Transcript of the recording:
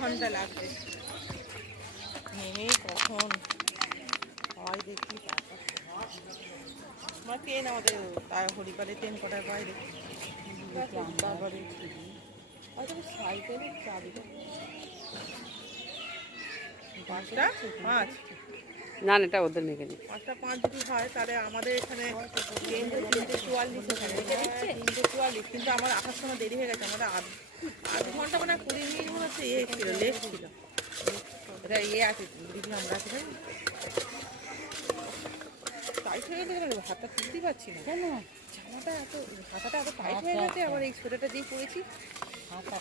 ঘন্টা লাগবে নেমে কখন হয় দেখি। আমার ট্রেন আমাদের হরিপালে ট্রেন কটার পায় দেখি। তারপরে হয়তো সাইকেলের চাবিটা 5টা 5 না না, এটা ওদের মেঘে দিচ্ছে। 5টা 5 যদি হয় তাহলে আমাদের এখানে ট্রেন তো 3:44 এখানে 3:44, কিন্তু আমার আসার সময় দেরি হয়ে গেছে। আমাদের আধ ঘন্টা মানে 20 মিনিট মনে হচ্ছে ছিল, লেট ছিল। এটা আছে দিদি, আমরা আছে টাইট হয়ে গেছে কেন, হাতটা তুলতেই পারছি না কেন, জামাটা এত হাতাটা এত টাইট হয়ে গেছে। আবার এই সোয়েটারটা দিয়ে পরেছি, হাতাটা